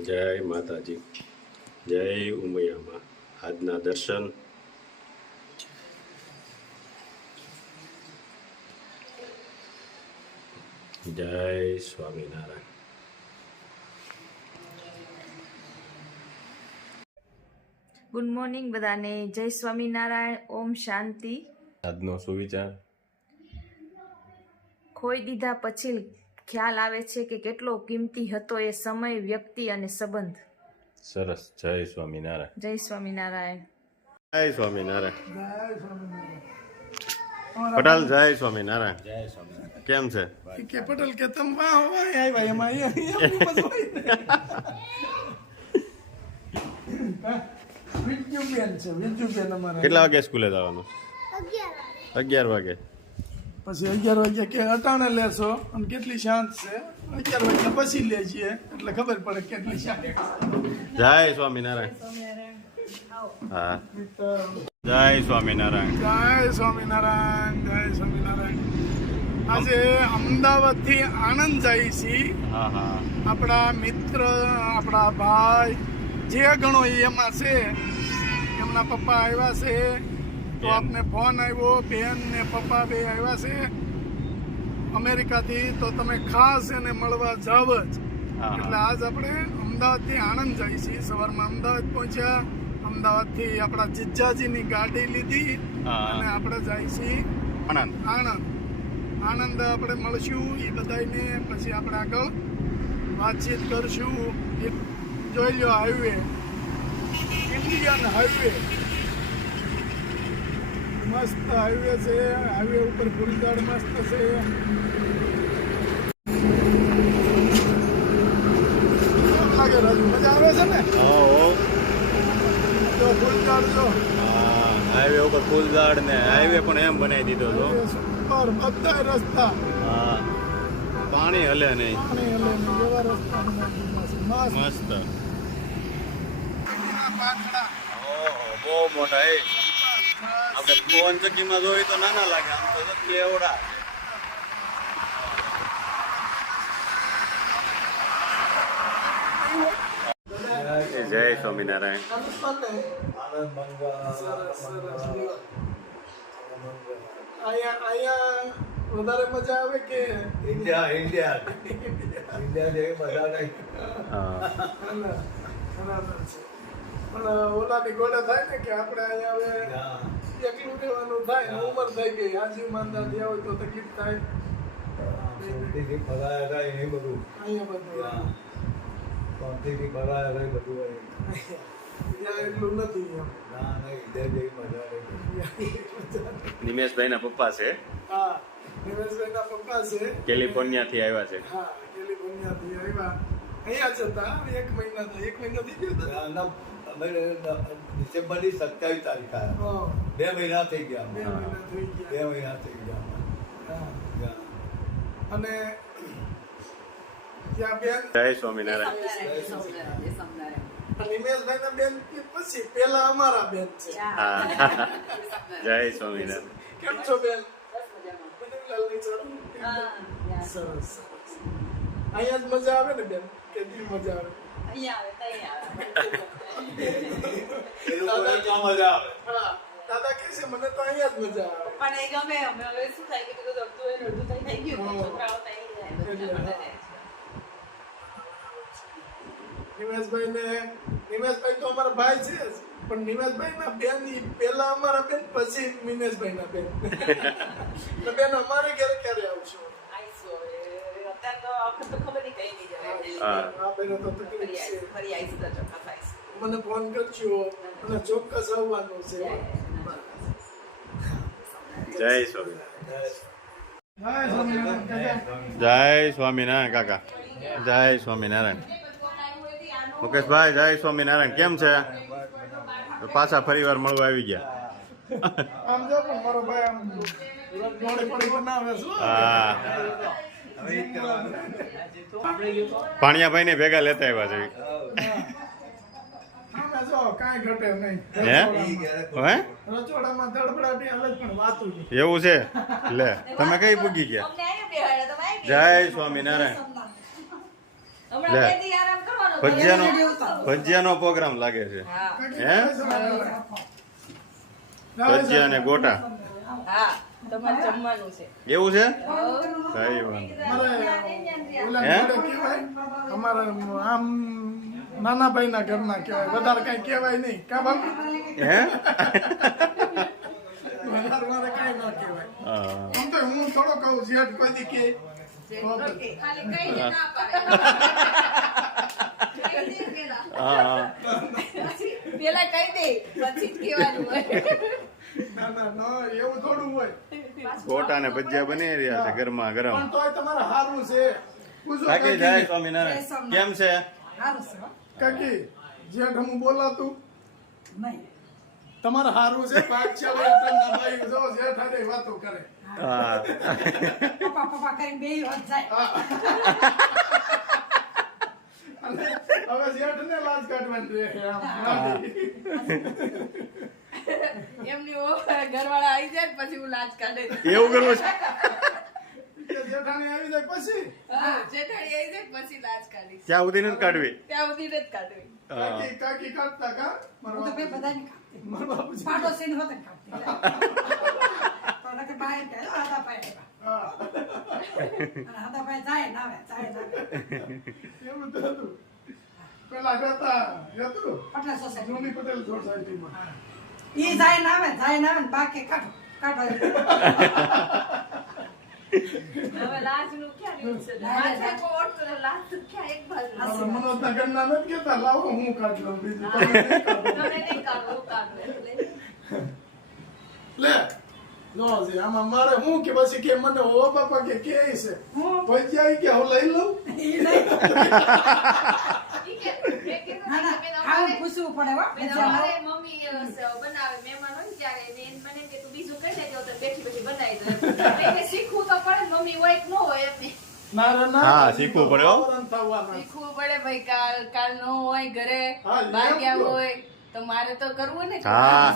જય માતાજી. જય ઉમૈયામાં. આજના દર્શન. જય સ્વામિનારાયણ. ગુડ મોર્નિંગ બધાને. જય સ્વામિનારાયણ. ઓમ શાંતિ. આજનો સુવિચાર. ખોઈ દીધા પછી ખ્યાલ આવે છે કે કેટલો કિંમતી હતો એ સમય વ્યક્તિ અને સંબંધ. સરસ. જય સ્વામિનારાયણ. જય સ્વામિનારાયણ. જય સ્વામિનારાયણ. પટેલ જય સ્વામિનારાયણ. જય સ્વામિનારાયણ. કેમ છે? કે પટેલ કે તમ વાહ વાહ આવ્યા એમાં વિજ્ઞુબેન છે વિજ્ઞુબેન અમારા. કેટલા વાગે સ્કૂલે જવાનું? અગિયાર વાગે. પછી અગિયાર વાગ્યા કે અટાણે લેશો અને કેટલી શાંત છે. અગિયાર વાગ્યા પછી લે છીએ એટલે ખબર પડે કેટલી શાંત જય સ્વામિનારાયણ. હા. જય સ્વામિનારાયણ. જય સ્વામિનારાયણ જય સ્વામિનારાયણ. આજે અમદાવાદથી આણંદ જાય છે. આપણા મિત્ર આપણા ભાઈ જે ગણો એમાં છે. એમના પપ્પા આવ્યા છે. તો આપને ફોન આવ્યો બેન ને પપ્પા બે આવ્યા છે અમેરિકાથી તો તમે ખાસ એને મળવા જાવ જ. એટલે આજ આપણે અમદાવાદથી આણંદ જઈએ છીએ. સવારમાં અમદાવાદ પહોંચ્યા. અમદાવાદથી આપણા જીજાજીની ગાડી લીધી અને આપણે જાય છીએ આણંદ. આણંદ. આણંદ આપણે મળશું એ બધાને પછી આપણે આગળ વાતચીત કરશું. એ જોઈ લો હાઈવે ઇન્ડિયન હાઈવે મસ્ત હાઈવે છે હાઈવે ઉપર ફૂલઝાડ મસ્ત છે. લાગે રાજુ? મજા આવે છે ને? જો ફૂલઝાડ જો. હાઈવે ઉપર ફૂલઝાડ ને હાઈવે પણ એમ બનાવી દીધો એ સુપર બધા રસ્તા. હા પાણી હલે નહીં. પાણી હલે નહીં એવા રસ્તા મસ્ત. મસ્ત. પાટડા ઓહો બહુ મોટા એ આપણે પવન ચક્કીમાં જોઈએ તો નાના લાગે આમ તો ચક્કી એવડા. જય સ્વામિનારાયણ. વધારે મજા આવે કે? India India. ઇન્ડિયા જેવી મજા નહીં. ના, પણ ઓલાની ગોળે થાય ને કે આપણે અહીંયા હવે હા. એકલું રહેવાનું થાય ને ઉંમર થઈ ગઈ. હાજી માંદા થયા હોય તો તકલીફ થાય. શાંતિથી ફરાયા હતા એ બધું. અહીંયા બધું. શાંતિથી ફરાયા બધું. એટલું નથી એમ. ના પપ્પા છે. હા નિમેશભાઈના પપ્પા છે. કેલિફોર્નિયા થી આવ્યા છે. હા કેલિફોર્નિયાથી આવ્યા. અહીંયા જતા એક મહિના એક મહિના થઈ ગયો હતો ના, ના, અમે ડિસેમ્બરની સત્યાવીસ તારીખ આવ્યા. બે મહિના થઈ ગયા બે મહિના થઈ બે ગયા મહિના થઈ ગયા. અને જય સ્વામિનારાયણ. નિમેશભાઈ ના બેન કે પછી પેલા અમારા બેન છે. જય સ્વામિનારાયણ. કેમ છો બેન? સરસ અહીંયા જ મજા આવે ને બેન? કે મજા આવે? નિમેશભાઈ ને, નિમેશભાઈ તો અમારા ભાઈ છે પણ નિમેશભાઈ ના બેન પેલા અમારા બેન, પછી મિનેશભાઈ ના બેન બેન, અમારે ઘરે ક્યારે આવીશું મને ફોન કરજો અને ચોક્કસ આવવાનું છે જય સ્વામિનારાયણ. જય સ્વામિનારાયણ કાકા જય સ્વામિનારાયણ મુકેશભાઈ જય સ્વામિનારાયણ કેમ છે પાછા પાછા ફરીવાર મળવા આવી ગયા હા પાણિયાભાઈ ને ભેગા લેતા આવ્યા છે. એવું છે? લે તમે કઈ પૂગી ગયા? જય સ્વામિનારાયણ. ભજીયાનો ભજીયાનો પ્રોગ્રામ લાગે છે. હે. ભજીયા ને ગોટા. હા તમારે જમવાનું છે. એવું છે? કઈ વાંધો ઓલા હે? જોડે કહેવાય અમારા આમ નાના ભાઈના ઘરના કહેવાય. વધારે કઈ કહેવાય નહીં. કા બાપુ? હે? વધારે મારે કઈ ન કહેવાય. આમ તો હું થોડો કહું શેઠ કોઈ દી કે. પેલા કહી દે પછી જ કહેવાનું હોય. એવું થોડું હોય. ગોટા ને ભજીયા બની રહ્યા છે ગરમા ગરમ. પણ તોય તમારે સારું છે. પૂછો કાકી સ્વામિનારાયણ. કેમ છે? કાકી જેઠ હું બોલાતું તમારે સારું છે પાંચ છે હવે ભાઈ જો જેઠ હારે વાતો કરે. હા. પપ્પા પપ્પા કરીને બે વાત જાય. હવે જેઠ ને લાજ કાઢવાની રહે. આમ. એમની ઓ ઘરવાળા આવી જાય પછી હું લાજ કાઢે. એવું કરવું છે? જેઠાણી આવી જાય પછી? હા, જેઠાણી આવી જાય પછી લાજ કાઢીશ. ત્યાં સુધી નથી કાઢવી. ત્યાં સુધી નથી કાઢવી. કાકી કાકી કાઢતા કા? હું તો બે બધાને ખાતી મારો બાપુજી. પાડોશીને હોતે ને ખાતી તો નકર બહાર કહે, પાય આવ્યા." હા, અને હાથા પાય જાય ના આવે જાય ના એવું તો હતું. પેલા રહેતા હતું પટલા સોસાયટી. પટેલ સોસાયટીમાં ઈ જાય ના આવે જાય ના આવે બાકી કાઢો કાઢો હવે લાજનું ક્યાં રહ્યું છે? માથે કોટ તો લાજ તો ક્યાં એક બાજુ હવે મનોજના નથી કહેતા લાવો હું કાઢ લઉં બીજું તમે નહીં કાઢો. કાઢો એટલે લે. નો આમાં મારે હું કે પછી કે મને ઓ બાપા કે કે છે? કે હું લઈ લઉં? ઈ નહીં. ઈ કે મેં કીધું ના ના બેન આવું અમારે- પૂછવું પડે હો બેન ભજીયા અમારે મમ્મી બનાવે મહેમાન હોય ત્યારે મેં મને કે તું બીજું કહી દેજો તો બેઠી બેઠી બનાવી દો. એમ. મેં કીધું શીખવું તો પડે મમ્મી હોય કે ન હોય એમ ના રે ના હા, શીખવું પડે હો. આવરણ થવાના. શીખવું પડે ભાઈ કાલ કાલ ન હોય ઘરે બહાર ગયા હોય તો મારે તો કરવું ને હા.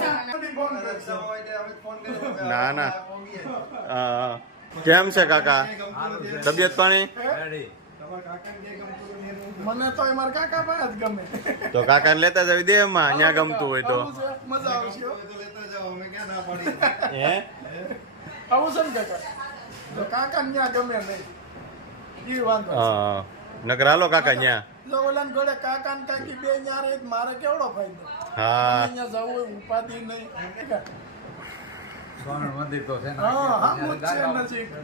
ના ના. કેમ છે કાકા? તબિયત પાણી? મને તો મારા કાકા પણ જ ગમે. તો કાકા લેતા જાવી દે એમાં ત્યાં ગમતું હોય તો. મજા આવશે લેતા જાવ અમે ક્યાં ના પડી હે? આવું છે ને કાકા? તો કાકા ન્યા ગમે નહીં. એ વાંધો છે. હા નકર કાકા ત્યાં ઓલાને કાકા ને કાકી બે ન્યા રહે મારે કેવડો ફાયદો? હા. અહીંયા જવું હોય ઉપાધિ નહીં.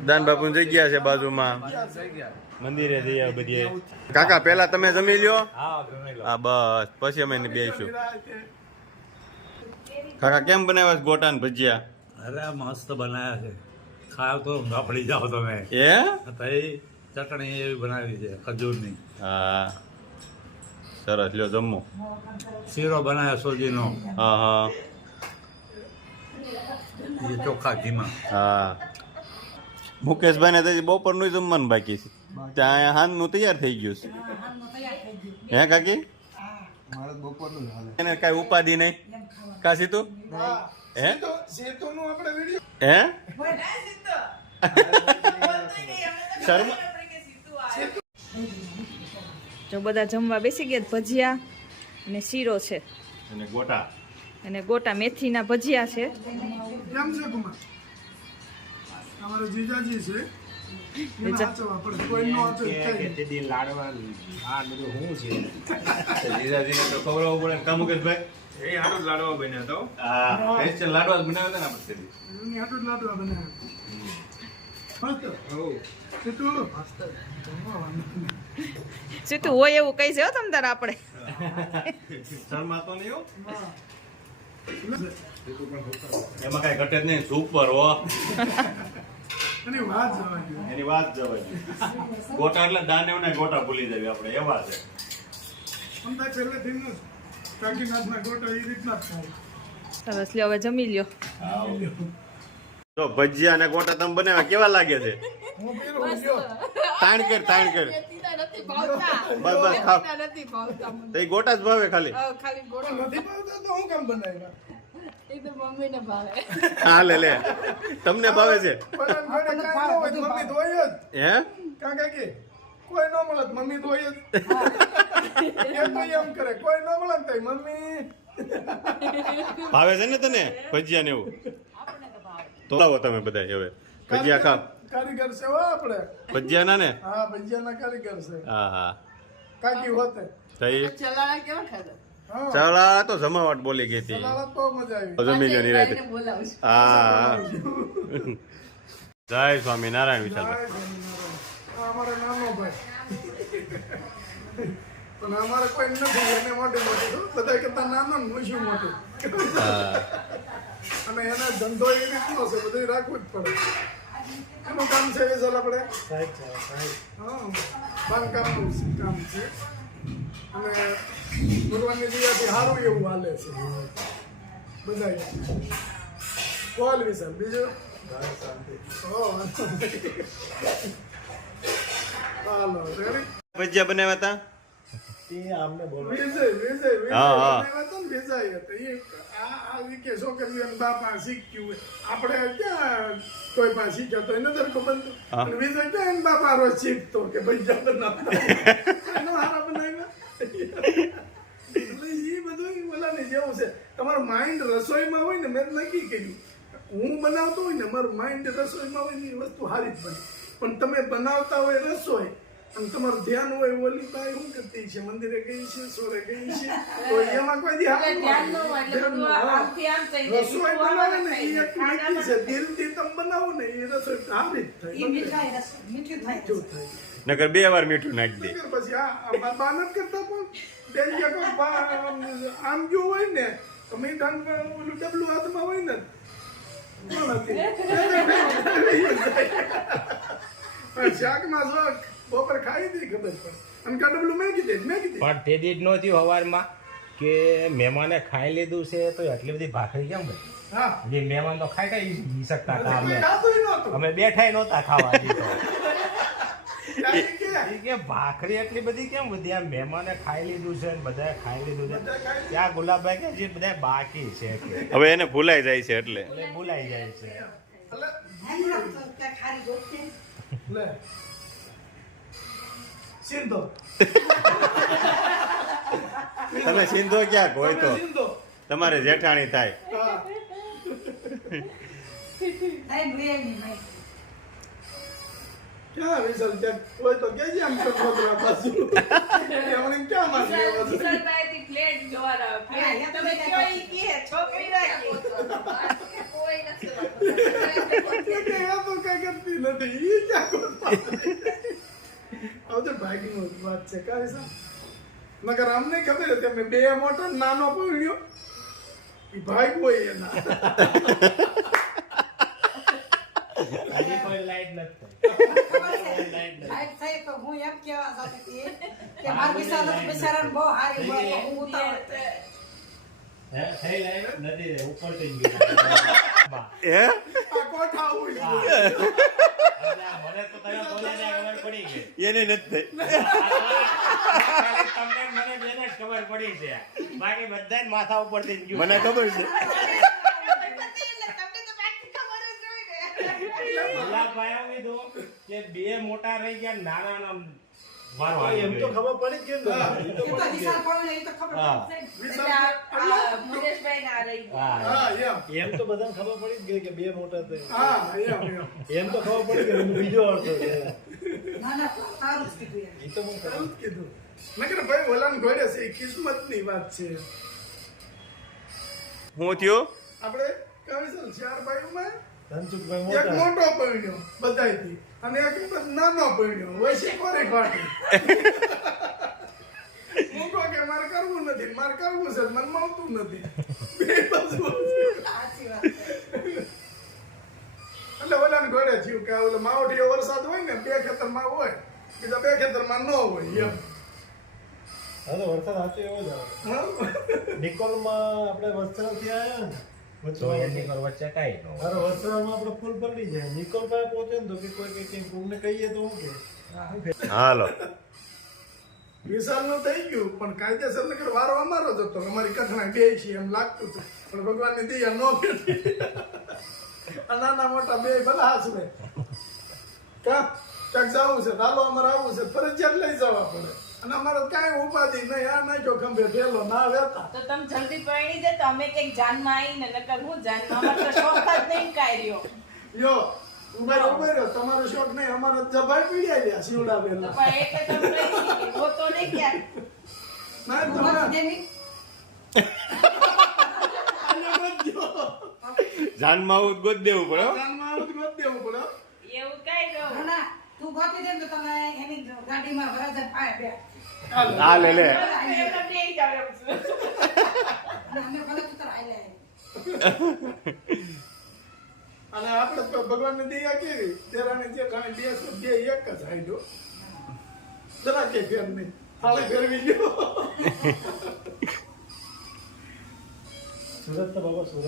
દાન બાપુની જગ્યા છે બાજુમાં. મંદિરે જઈએ બધી કાકા પેલા તમે જમી લ્યો. હા જમી બસ. પછી અમે બેસું. કાકા કેમ બનાવ્યા છે ગોટા ને ભજીયા? અરે મસ્ત બનાવ્યા છે. ખાવ તો ગાપડી જાઓ તમે. એ તઈ ચટણી એવી બનાવી છે ખજૂરની. હા. સરસ લ્યો જમવું શીરો બનાવ્યો સોજીનો. હા હા. ચોખ્ખા ઘીમાં. હા. મુકેશભાઈ તો બપોરનું જમવાનું બાકી છે. ત્યાં હાનનું તૈયાર થઈ ગયું છે. હાલમાં તૈયાર થઈ ગયું હે કાકી એને કઈ ઉપાધિ નહીં. કા સીતું હે? હે? શર્મ જો બધા જમવા બેસી ગયા ભજીયા અને શીરો છે. અને ગોટા. અને ગોટા મેથીના ભજીયા છે. જીજાજી તો તો તો તે? સીધું હોય એવું કઈ છે હો તાર આપડે આપણે શરમાતો નહીં હો. હા. એમાં કઈ ઘટે જ નહીં. સુપર હો. એની વાત જવા એની વાત જવાય. ગોટા એટલે દાનેવને ગોટા ભૂલી જવી આપણે. એવા છે. સરસ. લ્યો હવે જમી લ્યો. તો ભજીયા અને ગોટા તમે બનાવ્યા કેવા લાગે છે? હું પીરું ગયો. તાણ કર તાણ કર. નથી ભાવતા. બસ બસ ખાવ. નથી ભાવતા તે ગોટા જ ભાવે ખાલી. ખાલી ગોટા. નથી ભાવતા તો હું કેમ બનાવ્યા? એ તો મમ્મીને ભાવે. હા લે લે. તમને ભાવે છે? મમ્મી જ. હે? કાં? કોઈ ન મમ્મી જ. તો એમ કરે. કોઈ ન મળે ને મમ્મી. ભાવે છે ને તને? ભજીયા ને એવું? તો લાવો તમે બધા હવે. ભજીયા ખાવ. કારીગર છે હો આપણે. ભજીયાના ને? હા ભજીયાના કારીગર છે. હા હા. કાકી હોતે. તઈ? ચલાળા કેવા ખાધા? હા. તો જમાવટ બોલી ગઈ હતી. તો મજા આવી. જમી લ્યો નિરાતે. હા જય સ્વામિનારાયણ વિશાલભાઈ જય સ્વામિનારાયણ. આ અમારો નાનો ભાઈ. પણ અમારે કોઈ નથી એને મોટી મોટું. બધા કરતા નાનો ને હું છું મોટું અને એને ધંધો એ રીતનો છે બધું રાખવું જ પડે. એનું કામ છે વિશાલ આપણે? હા બાંધકામનું કામ છે. અને ભગવાનની દયાથી સારું એવું હાલે છે. બધા કોલ વિશાલ બીજું? હો, બનાવ્યા નહીં. વિજય વિજય વિજય હા, વિજય હતા. એ આ આ કે છોકરીઓ બાપા શીખ્યું આપણે ક્યાં કોઈ પાસે શીખ્યા તો એને તો ખબર નથી. હા. અને વિજય ક્યાં એના બાપા રોજ શીખતો કે ભજીયા બનાવતા એનો હારા બનાવ્યા. એટલે ઈ બધું ઓલાની જેવું છે. તમારું માઇન્ડ રસોઈમાં હોય ને મેં નક્કી કર્યું. હું બનાવતો હોય ને મારું માઇન્ડ રસોઈમાં હોય ને એ વસ્તુ સારી જ બને. પણ તમે બનાવતા હોય રસોઈ અને તમારું ધ્યાન હોય ઓલી બાઈ શું કરતી છે મંદિરે ગઈ છે સોરે ગઈ છે તો એમાં કોઈ દી ધ્યાન ન આવે. હોય આમથી આમ થઈ જાય. રસોઈ બનાવે ને એ એક નક્કી છે દિલથી તમે બનાવો ને એ રસોઈ સારી જ થાય મીઠું થાય નકર બે વાર મીઠું નાખી દે પછી આ બા- નથી કરતા પણ બેન કે આમ- જો હોય ને તો મીઠાન ઓલું ડબલું હાથમાં હોય ને પણ હતી? પણ શાકમાં શોખ બપોર ખાઈ હતી ખબર પડે અને કડબલું મેં મેકી મેં મેકી પણ તે દી જ નહોતી સવારમાં કે મહેમાને ખાઈ લીધું છે તો એટલી બધી ભાખરી કેમ બની? હા. જે મહેમાન તો ખાઈ ખાઈ શકતા હતા અમે. અમે બેઠા નહોતા ખાવા કે, ભાખરી એટલી બધી કેમ બધી? આમ મહેમાને ખાઈ લીધું છે ને બધાએ ખાઈ લીધું છે. ત્યાં ગુલાબભાઈ કે જે બધા બાકી છે હવે એને ભૂલાઈ જાય છે એટલે. એટલે ભૂલાઈ જાય છે. સિંધો તમે સિંધો ક્યાંક હોય તો તમારે જેઠાણી થાય. ક્યાં વિશાલ ત્યાં હોય તો કેજે આમ તો ખોતરા એમને ક્યાં માર લેવા છે? વિશાલભાઈથી જોવાના. ફ્લેટ તમે તમે કયો છોકરી રાખી. કોઈ નથી. કે કે આ તો કાંઈ કરતી નથી. ઈ ક્યાં તો ભાગીનો વાત છે. કાંઈ સા? નકર અમને ખબર હતી અમે બે મોટો નાનો પડ્યો એ ભાઈ હોય એના હજી કોઈ લાઈટ નથી લાઈટ થઈ તો હું એમ કેવા જતી કે મારા બિચારા બિચારાને બહુ હારી હું ઉતાવળ હે થઈ લાઈટ નથી ઉપર થઈ ગયું એ આ કોઠા હોય મને તો તમે બોલ્યા ત્યાં ખબર પડી નથી થઈ. મને બેને ખબર પડી છે. બાકી બધાય માથા ઉપરથી ગયું મને ખબર છે. બે મોટા રહી ગયા નાના નામ એમ તો ખબર પડી જ હા. તો બધાને ખબર પડી જ ગઈ કે બે મોટા થયા એમ એમ. એમ તો ખબર પડી ગઈ બીજો અર્થ છે. ના ના સારું જ કીધું એ તો મને સારું જ કીધું. નકર ભાઈ ઓલાને ઘોડે છે એ કિસ્મતની વાત છે. હું થયું? આપણે કવિ ચાર ભાઈઓમાં ધનસુખભાઈ એક મોટો. પૈણ્યો બધાયથી. અને એક નાનો પડ્યો વૈશ્ય કોને પાટી હું કહું કે મારે કરવું નથી મારે કરવું છે મનમાં આવતું નથી. બે બાજુ. સાચી વાત એટલે થયું કે ઓલે માવઠીયો વરસાદ હોય ને બે ખેતરમાં હોય બીજા બે ખેતરમાં ન હોય એમ. હવે વરસાદ સાચો એવો જ આવે? નિકોલમાં આપણે વસ્ત્રાલથી આવ્યા ને ન ને હાલો. વિશાલનું થઈ ગયું પણ કાયદેસર નકર વારો અમારો જ હતો. અમારી બે છે એમ લાગતું હતું. પણ ભગવાનની દયા નો બેઠી આ નાના મોટા બે ભલા હાસવે કા ક્યાંક જવું છે? ચાલો અમારે આવું છે. ફરજિયાત લઈ જવા પડે. અને અમારે કાંઈ ઉપાધિ નહીં. આ નાખ્યો ખંભે ઠેલો ના વેતા. તો તમે જલ્દી પરણી દે તો અમે કંઈક જાનમાં આવીને નકર હું જાનમાં? અમારે શોખ જ નહીં કાંઈ રહ્યો. યો ઊભા ઊભા રહ્યો તમારો શોખ નહીં. અમારે જભાઈ પીડ્યા ગયા શિવડા બેલા પણ એટલે તમે લઈ ગોતો નહીં ક્યાં ના જાનમાં આવું તો ગોત દેવું પડે હો. જાનમાં આવું તો મત દેવું પડે હો. એવું કઈ ના, ન તું ગોતી દે ને તો તને એની ગાડીમાં વરાજા પાય બે. હા લે લે. અને અમે ભલે તું તારા હાલ્યા અને આપણે તો ભગવાનની દયા કરી. તેરાની જે કાંઈ બે છે બે એક જ હાઈડો જરા કે ફેર નહીં. થાળી ફેરવી ગયો સુરત તો બાબા સુરત